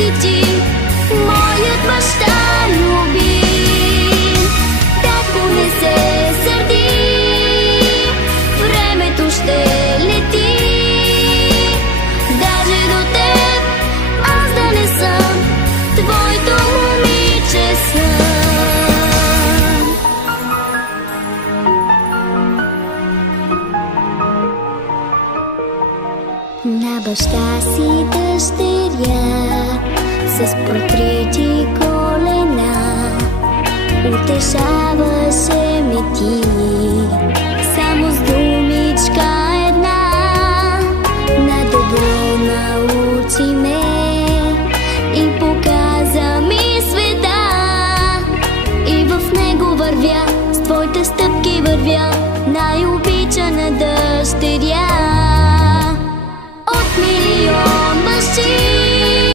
си ти, моят баща любим. Татко, не се сърди, времето ще лети. Даже до теб аз да не съм твоето момиче съм. На баща си дъщеря с протрити колена утешаваше ме ти, само с думичка една. На добро научи ме и показа ми света, и в него вървя, с твоите стъпки вървя.